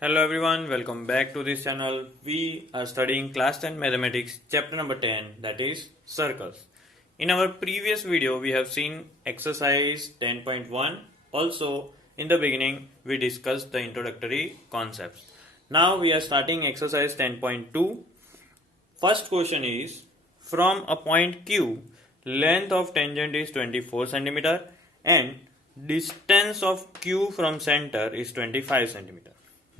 Hello everyone, welcome back to this channel. We are studying class 10 mathematics chapter number 10, that is circles. In our previous video we have seen exercise 10.1. Also in the beginning we discussed the introductory concepts. Now we are starting exercise 10.2. First question is, from a point Q, length of tangent is 24 cm and distance of Q from center is 25 cm.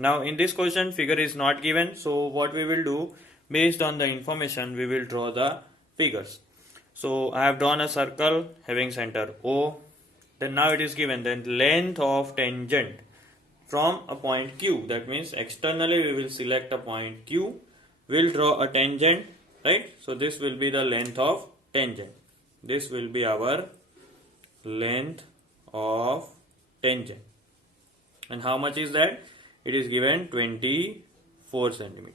Now in this question figure is not given, so what we will do, based on the information we will draw the figures. So I have drawn a circle having center O. Then now it is given that length of tangent from a point Q, that means externally we will select a point Q, we'll draw a tangent, right? So this will be the length of tangent. This will be our length of tangent. And how much is that? It is given 24 cm.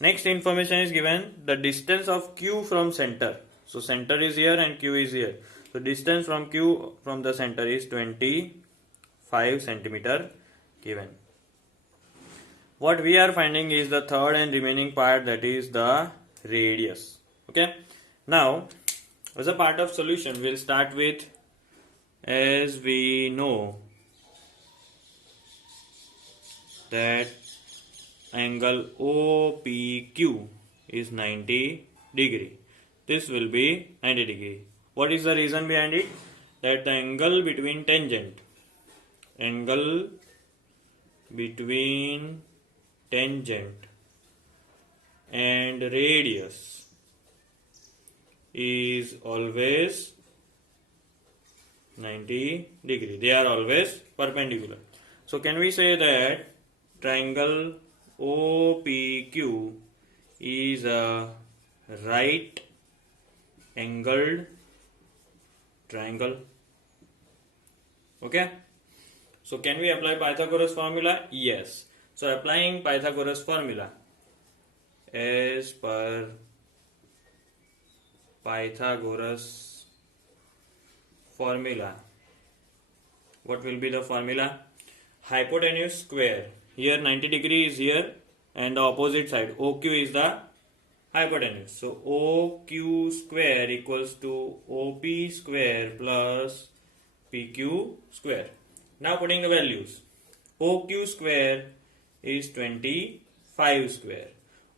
Next information is given the distance of Q from center. So center is here and Q is here. So distance from Q from the center is 25 cm given. What we are finding is the third and remaining part, that is the radius. Okay. Now as a part of solution we'll start with, as we know that angle OPQ is 90 degree. This will be 90 degree. What is the reason behind it? That the angle between tangent and radius is always 90 degree. They are always perpendicular. So can we say that triangle OPQ is a right angled triangle? Okay. So can we apply Pythagoras formula? Yes. So applying Pythagoras formula, as per Pythagoras formula, what will be the formula? Hypotenuse square. Here 90 degree is here and the opposite side OQ is the hypotenuse. So OQ square equals to OP square plus PQ square. Now putting the values. OQ square is 25 square.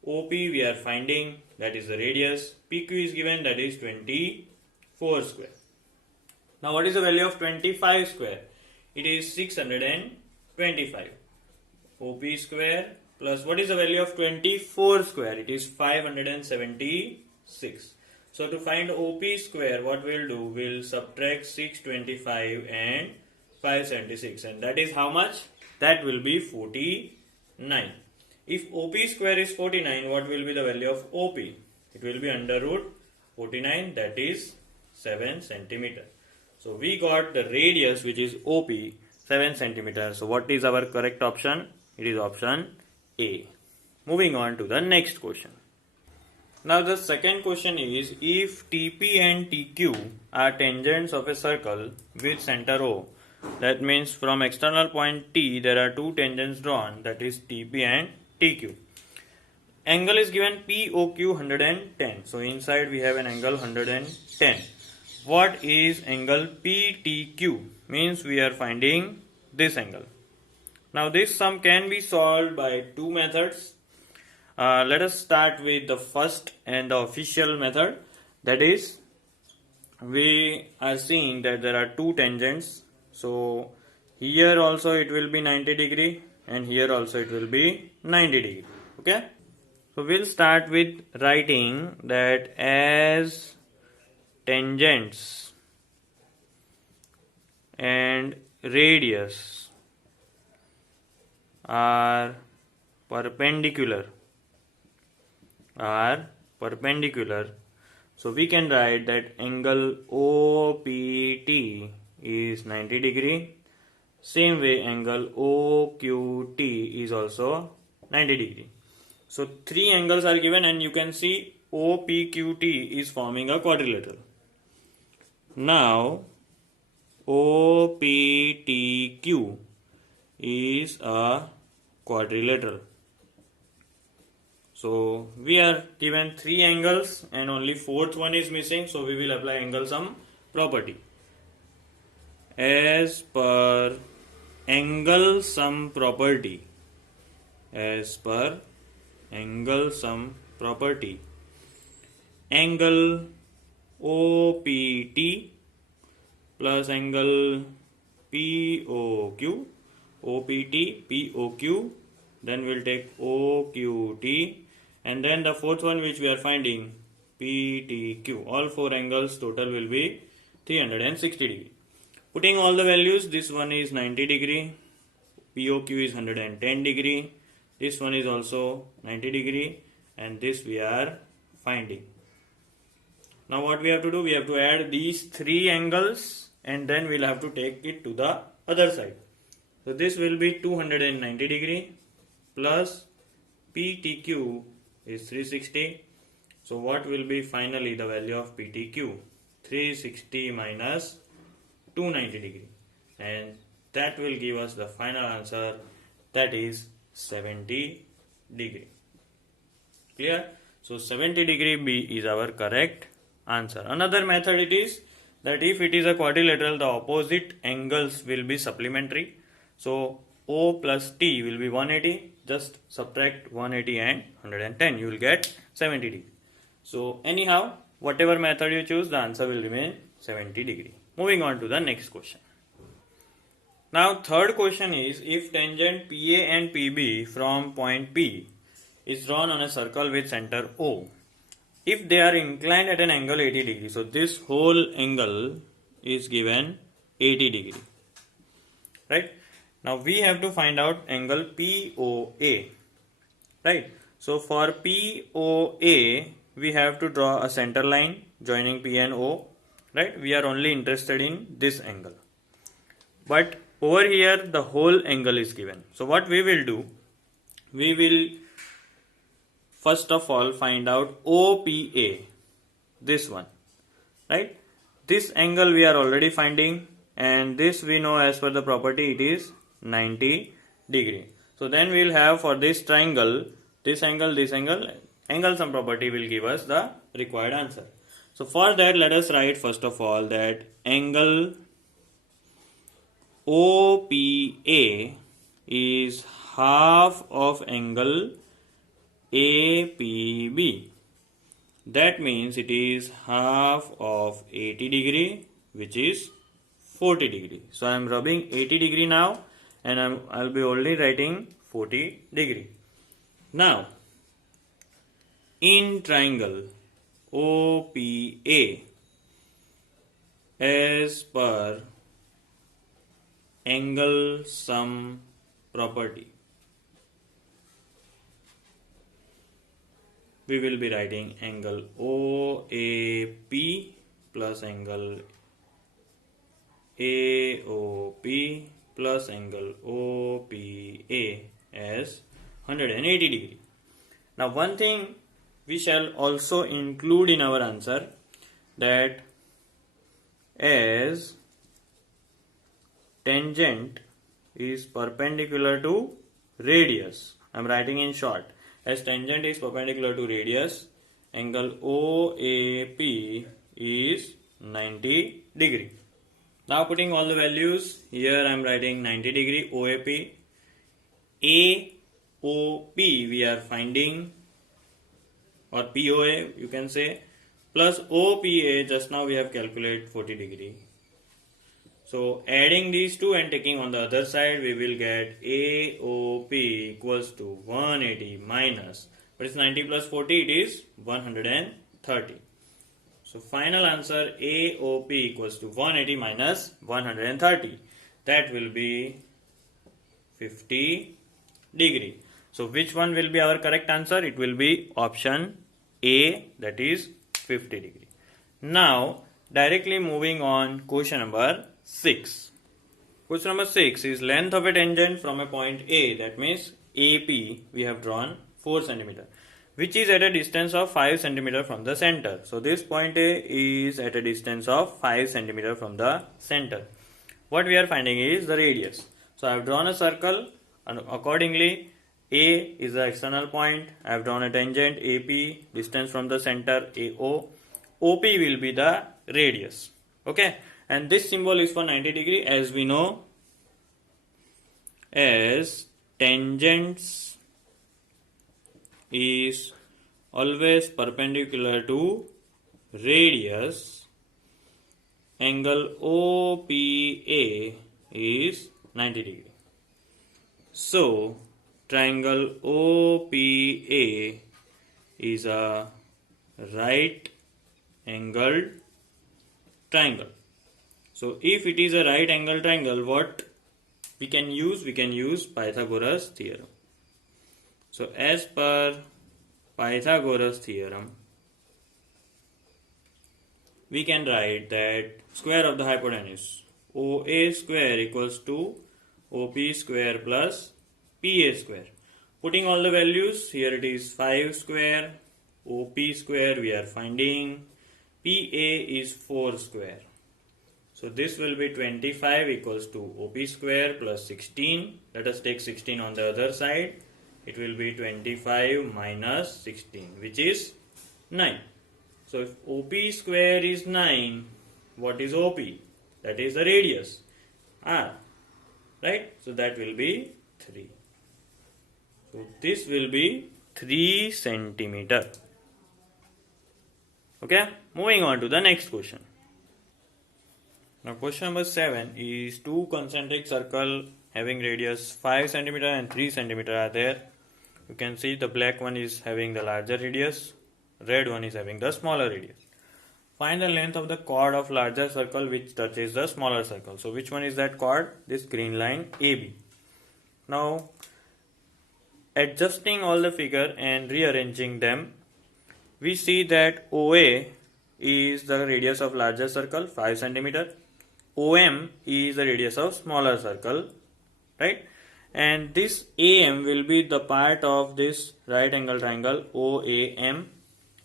OP we are finding, that is the radius. PQ is given, that is 24 square. Now what is the value of 25 square? It is 625. OP square plus what is the value of 24 square? It is 576. So to find OP square, what we'll do? We'll subtract 625 and 576, and that is how much? That will be 49. If OP square is 49, what will be the value of OP? It will be under root 49, that is 7 centimeter. So we got the radius, which is OP, 7 centimeters. So what is our correct option? It is option A. Moving on to the next question. Now the second question is, if TP and TQ are tangents of a circle with center O, that means from external point T there are two tangents drawn, that is TP and TQ. Angle is given POQ 110. So inside we have an angle 110. What is angle PTQ? Means we are finding this angle. Now this sum can be solved by two methods. Let us start with the first and the official method. That is, we are seeing that there are two tangents. So here also it will be 90 degree and here also it will be 90 degree. Okay. So we'll start with writing that as tangents and radius are perpendicular, so we can write that angle OPT is 90 degree. Same way angle OQT is also 90 degree. So three angles are given and you can see OPQT is forming a quadrilateral. Now OPTQ is a quadrilateral. So we are given 3 angles and only fourth one is missing, so we will apply angle sum property. As per angle sum property, angle OPT plus angle POQ, then we'll take OQT, and then the fourth one which we are finding, PTQ. All 4 angles total will be 360 degree. Putting all the values, this one is 90 degree, POQ is 110 degree, this one is also 90 degree, and this we are finding. Now what we have to do, we have to add these 3 angles and then we'll have to take it to the other side. So this will be 290 degree plus PTQ is 360. So what will be finally the value of PTQ? 360 minus 290 degree, and that will give us the final answer, that is 70 degree. Clear? So 70 degree B is our correct answer. Another method it is that if it is a quadrilateral, the opposite angles will be supplementary. So O plus T will be 180, just subtract 180 and 110, you will get 70 degree. So anyhow, whatever method you choose, the answer will remain 70 degree. Moving on to the next question. Now third question is, if tangent PA and PB from point P is drawn on a circle with center O, if they are inclined at an angle 80 degree, so this whole angle is given 80 degree, right? Now we have to find out angle POA, right? So for POA, we have to draw a center line joining P and O, right? We are only interested in this angle, but over here the whole angle is given. So what we will do, we will first of all find out OPA, this one, right? This angle we are already finding, and this we know as per the property it is 90 degree. So then we will have for this triangle, this angle, angle sum property will give us the required answer. So for that, let us write first of all that angle OPA is half of angle APB. That means it is half of 80 degree, which is 40 degree. So I am rubbing 80 degree now, and I'll be only writing 40 degree. Now in triangle OPA, as per angle sum property, we will be writing angle OAP plus angle AOP plus angle OPA as 180 degree. Now one thing we shall also include in our answer, that as tangent is perpendicular to radius, I am writing in short, as tangent is perpendicular to radius, angle OAP is 90 degree. Now putting all the values, here I am writing 90 degree OAP, AOP we are finding, or POA you can say, plus OPA, just now we have calculated 40 degree. So adding these two and taking on the other side, we will get AOP equals to 180 minus, but it's 90 plus 40, it is 130. So final answer AOP equals to 180 minus 130. That will be 50 degree. So which one will be our correct answer? It will be option A, that is 50 degree. Now directly moving on, question number 6. Question number 6 is length of a tangent from a point A, that means AP we have drawn 4 cm, which is at a distance of 5 cm from the center. So this point A is at a distance of 5 cm from the center. What we are finding is the radius. So I have drawn a circle, and accordingly A is the external point. I have drawn a tangent AP, distance from the center AO. OP will be the radius. Okay, and this symbol is for 90 degree, as we know, as tangents is always perpendicular to radius. Angle OPA is 90 degree. So triangle OPA is a right angled triangle. So if it is a right angled triangle, what we can use? We can use Pythagoras theorem. So as per Pythagoras theorem, we can write that square of the hypotenuse OA square equals to OP square plus PA square. Putting all the values, here it is 5 square, OP square we are finding, PA is 4 square. So this will be 25 equals to OP square plus 16. Let us take 16 on the other side. It will be 25 minus 16, which is 9. So if OP square is 9, what is OP? That is the radius R, right? So that will be 3. So this will be 3 centimeter. Okay, moving on to the next question. Now question number 7 is two concentric circle having radius 5 centimeter and 3 centimeter are there. You can see the black one is having the larger radius, red one is having the smaller radius. Find the length of the chord of larger circle which touches the smaller circle. So which one is that chord? This green line AB. Now adjusting all the figure and rearranging them, we see that OA is the radius of larger circle 5 centimeter. OM is the radius of smaller circle, right? And this AM will be the part of this right angle triangle OAM.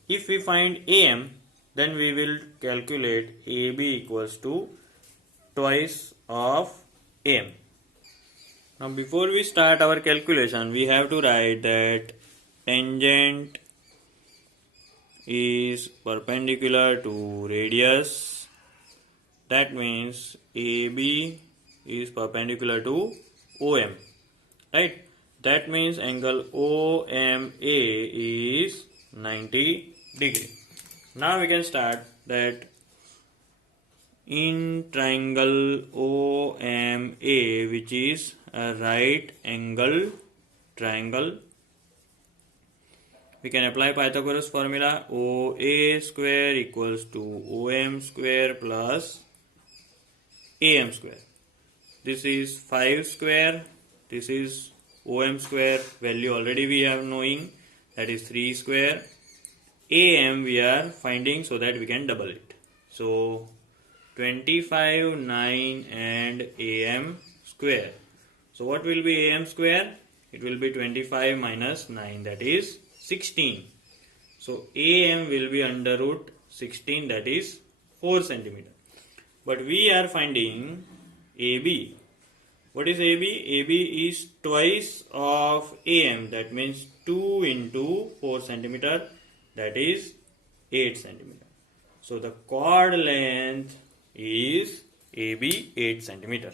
If we find AM, then we will calculate AB equals to twice of AM. Now before we start our calculation, we have to write that tangent is perpendicular to radius. That means AB is perpendicular to OM, right? That means angle OMA is 90 degree. Now we can start that in triangle OMA, which is a right angle triangle, we can apply Pythagoras formula. OA square equals to OM square plus AM square. This is 5 square, this is OM square, value already we have knowing, that is 3 square. AM we are finding so that we can double it. So 25, 9 and AM square. So what will be AM square? It will be 25 minus 9, that is 16. So AM will be under root 16, that is 4 centimeter. But we are finding AB. What is AB? AB is twice of AM, that means 2 into 4 centimeter, that is 8 centimeter. So the chord length is AB 8 centimeter.